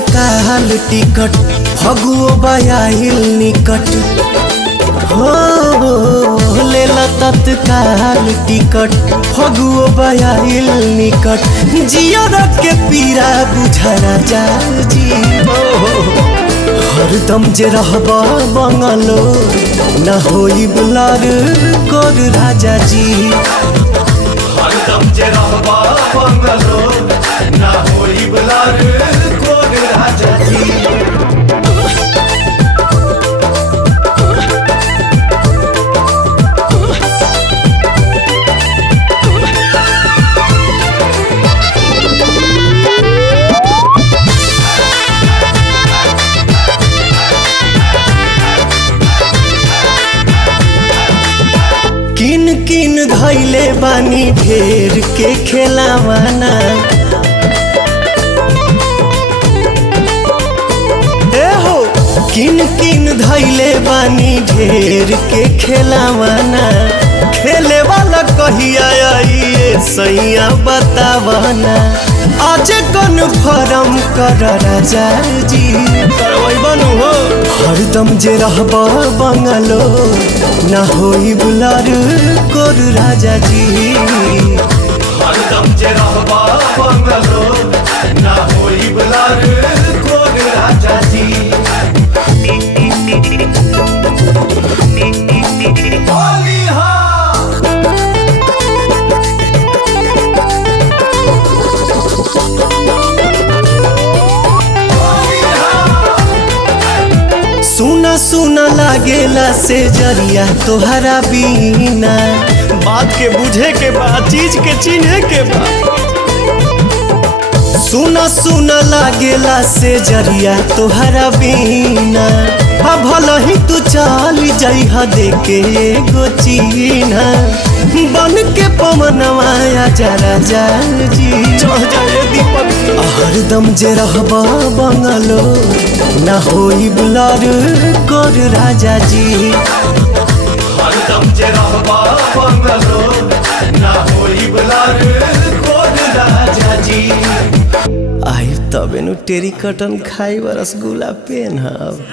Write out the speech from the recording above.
तत्काल टिकट फगुओ बयाहिल निकट हो लेला तत्काल टिकट फगुओ बयाहिल निकट जियर के पीरा बुझा राजा जी हरदम जे रहबा बंगलो न होई बुलार कोर राजा जी हरदम जे रहबा बंगलो ना होई बुलार कोर राजा जी। किन किन धैले बानी ढेर के खेलावाना ए हो किन किन धैले बानी ढेर के खेलावाना खेले वाला कहिया आइए सैया बतावाना आज कन्फर्म कर राजा जी बनू हो हरदम जे रहबा बंगलो ना होई बुलार कोर राजा जी हरदम जे रहबा बंगलो ना होई बुलार कोर राजा जी। होली हा सुना सुना लागेला से जरिया तोहरा बीना बात के बुझे के बाद चीज के चिन्हे के बाद सुना सुना लागेला से जरिया तोहरा बीना भला ही तू चल जइहा देके एगो चीन्हा बन के पवनवा आजा राजा जी दीपक हरदम जे रहबा बंगलो ना होई बुलार कोर राजा जी हरदम जे रहबा बंगलो ना होई बुलार कोर राजा जी। आई तबे नु टेरी कटन खाई रसगुल्ला पेन हब।